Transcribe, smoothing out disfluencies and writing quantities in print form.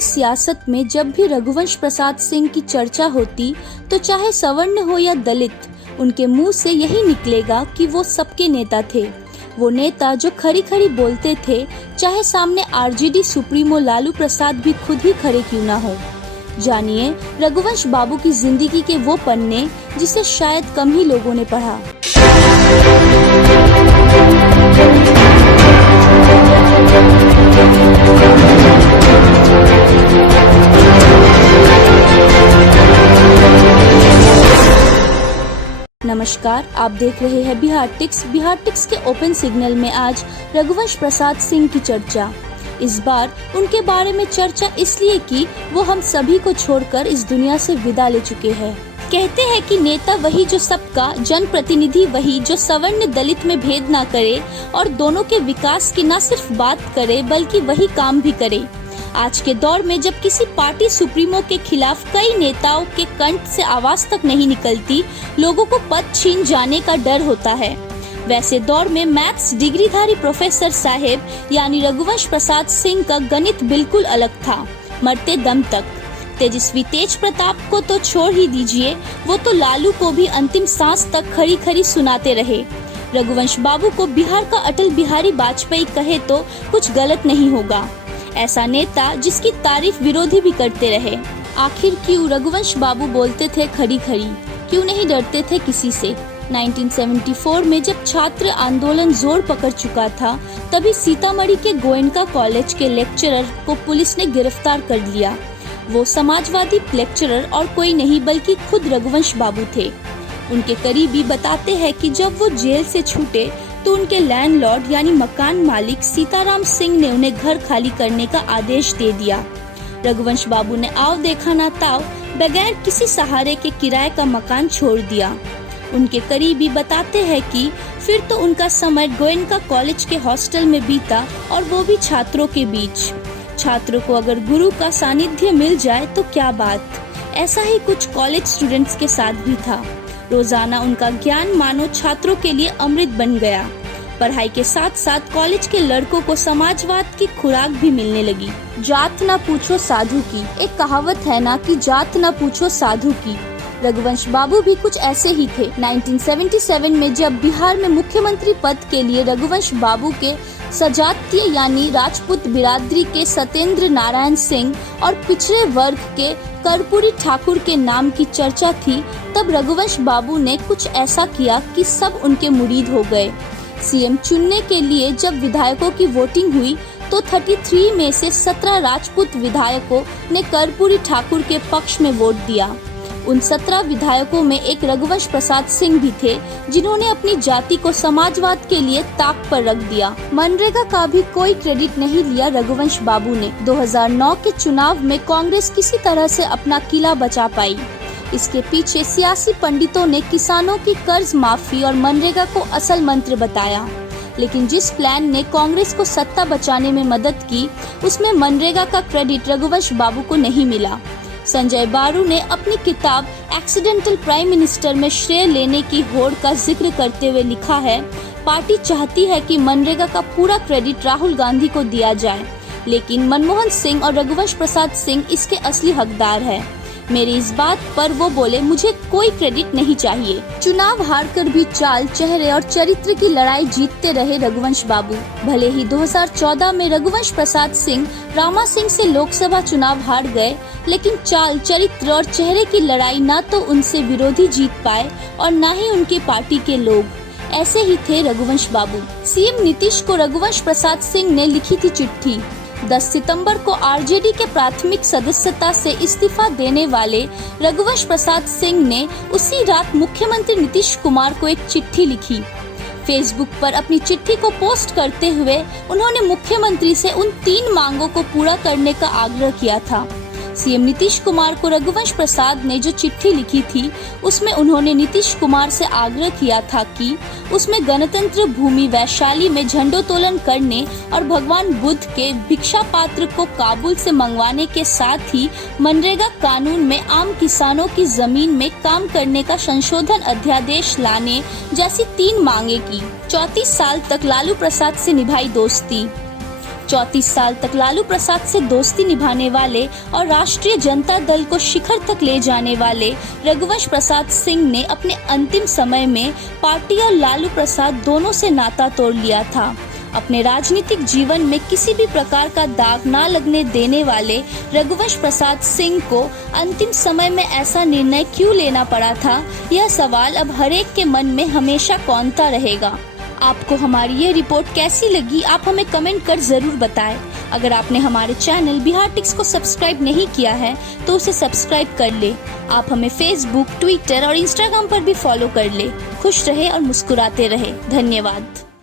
की सियासत में जब भी रघुवंश प्रसाद सिंह की चर्चा होती तो चाहे सवर्ण हो या दलित, उनके मुंह से यही निकलेगा कि वो सबके नेता थे। वो नेता जो खरी खरी बोलते थे, चाहे सामने आरजेडी सुप्रीमो लालू प्रसाद भी खुद ही खड़े क्यों ना हो। जानिए रघुवंश बाबू की जिंदगी के वो पन्ने जिसे शायद कम ही लोगों ने पढ़ा। नमस्कार, आप देख रहे हैं बिहार टिक्स के ओपन सिग्नल में आज रघुवंश प्रसाद सिंह की चर्चा। इस बार उनके बारे में चर्चा इसलिए कि वो हम सभी को छोड़कर इस दुनिया से विदा ले चुके हैं। कहते हैं कि नेता वही जो सबका, जनप्रतिनिधि वही जो सवर्ण दलित में भेद ना करे और दोनों के विकास की न सिर्फ बात करे बल्कि वही काम भी करे। आज के दौर में जब किसी पार्टी सुप्रीमो के खिलाफ कई नेताओं के कंठ से आवाज तक नहीं निकलती, लोगों को पद छीन जाने का डर होता है। वैसे दौर में मैथ्स डिग्रीधारी प्रोफेसर साहेब यानी रघुवंश प्रसाद सिंह का गणित बिल्कुल अलग था, मरते दम तक। तेजस्वी तेज प्रताप को तो छोड़ ही दीजिए, वो तो लालू को भी अंतिम सांस तक खरी खरी सुनाते रहे। रघुवंश बाबू को बिहार का अटल बिहारी वाजपेयी कहे तो कुछ गलत नहीं होगा। ऐसा नेता जिसकी तारीफ विरोधी भी करते रहे। आखिर क्यों रघुवंश बाबू बोलते थे खड़ी खड़ी, क्यों नहीं डरते थे किसी से। 1974 में जब छात्र आंदोलन जोर पकड़ चुका था, तभी सीतामढ़ी के गोयनका कॉलेज के लेक्चरर को पुलिस ने गिरफ्तार कर लिया। वो समाजवादी लेक्चरर और कोई नहीं बल्कि खुद रघुवंश बाबू थे। उनके करीबी बताते हैं कि जब वो जेल से छूटे तो उनके लैंडलॉर्ड यानी मकान मालिक सीताराम सिंह ने उन्हें घर खाली करने का आदेश दे दिया। रघुवंश बाबू ने आव देखा ना ताव, बगैर किसी सहारे के किराए का मकान छोड़ दिया। उनके करीबी बताते हैं कि फिर तो उनका समय गोयनका कॉलेज के हॉस्टल में बीता, और वो भी छात्रों के बीच। छात्रों को अगर गुरु का सानिध्य मिल जाए तो क्या बात। ऐसा ही कुछ कॉलेज स्टूडेंट्स के साथ भी था। रोजाना उनका ज्ञान मानो छात्रों के लिए अमृत बन गया। पढ़ाई के साथ साथ कॉलेज के लड़कों को समाजवाद की खुराक भी मिलने लगी। जात ना पूछो साधु की, एक कहावत है ना कि जात ना पूछो साधु की। रघुवंश बाबू भी कुछ ऐसे ही थे। 1977 में जब बिहार में मुख्यमंत्री पद के लिए रघुवंश बाबू के सजातीय यानी राजपूत बिरादरी के सत्येंद्र नारायण सिंह और पिछड़े वर्ग के कर्पूरी ठाकुर के नाम की चर्चा थी, तब रघुवंश बाबू ने कुछ ऐसा किया कि सब उनके मुरीद हो गए। सीएम चुनने के लिए जब विधायकों की वोटिंग हुई तो 33 में से 17 राजपूत विधायकों ने कर्पूरी ठाकुर के पक्ष में वोट दिया। उन 17 विधायकों में एक रघुवंश प्रसाद सिंह भी थे, जिन्होंने अपनी जाति को समाजवाद के लिए ताक पर रख दिया। मनरेगा का भी कोई क्रेडिट नहीं लिया रघुवंश बाबू ने। 2009 के चुनाव में कांग्रेस किसी तरह से अपना किला बचा पाई। इसके पीछे सियासी पंडितों ने किसानों की कर्ज माफी और मनरेगा को असल मंत्र बताया, लेकिन जिस प्लान ने कांग्रेस को सत्ता बचाने में मदद की, उसमें मनरेगा का क्रेडिट रघुवंश बाबू को नहीं मिला। संजय बारू ने अपनी किताब एक्सीडेंटल प्राइम मिनिस्टर में श्रेय लेने की होड़ का जिक्र करते हुए लिखा है, पार्टी चाहती है कि मनरेगा का पूरा क्रेडिट राहुल गांधी को दिया जाए, लेकिन मनमोहन सिंह और रघुवंश प्रसाद सिंह इसके असली हकदार है। मेरी इस बात पर वो बोले, मुझे कोई क्रेडिट नहीं चाहिए। चुनाव हारकर भी चाल, चेहरे और चरित्र की लड़ाई जीतते रहे रघुवंश बाबू। भले ही 2014 में रघुवंश प्रसाद सिंह रामा सिंह से लोकसभा चुनाव हार गए, लेकिन चाल, चरित्र और चेहरे की लड़ाई न तो उनसे विरोधी जीत पाए और न ही उनके पार्टी के लोग। ऐसे ही थे रघुवंश बाबू। सीएम नीतीश को रघुवंश प्रसाद सिंह ने लिखी थी चिट्ठी। 10 सितंबर को आरजेडी के प्राथमिक सदस्यता से इस्तीफा देने वाले रघुवंश प्रसाद सिंह ने उसी रात मुख्यमंत्री नीतीश कुमार को एक चिट्ठी लिखी। फेसबुक पर अपनी चिट्ठी को पोस्ट करते हुए उन्होंने मुख्यमंत्री से उन 3 मांगों को पूरा करने का आग्रह किया था। सीएम नीतीश कुमार को रघुवंश प्रसाद ने जो चिट्ठी लिखी थी, उसमें उन्होंने नीतीश कुमार से आग्रह किया था कि उसमें गणतंत्र भूमि वैशाली में झंडोत्तोलन करने और भगवान बुद्ध के भिक्षा पात्र को काबुल से मंगवाने के साथ ही मनरेगा कानून में आम किसानों की जमीन में काम करने का संशोधन अध्यादेश लाने जैसी 3 मांगे की। 34 साल तक लालू प्रसाद से निभाई दोस्ती। 34 साल तक लालू प्रसाद से दोस्ती निभाने वाले और राष्ट्रीय जनता दल को शिखर तक ले जाने वाले रघुवंश प्रसाद सिंह ने अपने अंतिम समय में पार्टी और लालू प्रसाद दोनों से नाता तोड़ लिया था। अपने राजनीतिक जीवन में किसी भी प्रकार का दाग ना लगने देने वाले रघुवंश प्रसाद सिंह को अंतिम समय में ऐसा निर्णय क्यों लेना पड़ा था, यह सवाल अब हरेक के मन में हमेशा कौंधता रहेगा। आपको हमारी ये रिपोर्ट कैसी लगी, आप हमें कमेंट कर ज़रूर बताएं। अगर आपने हमारे चैनल बिहार टिक्स को सब्सक्राइब नहीं किया है तो उसे सब्सक्राइब कर ले। आप हमें फेसबुक, ट्विटर और इंस्टाग्राम पर भी फॉलो कर ले। खुश रहे और मुस्कुराते रहे। धन्यवाद।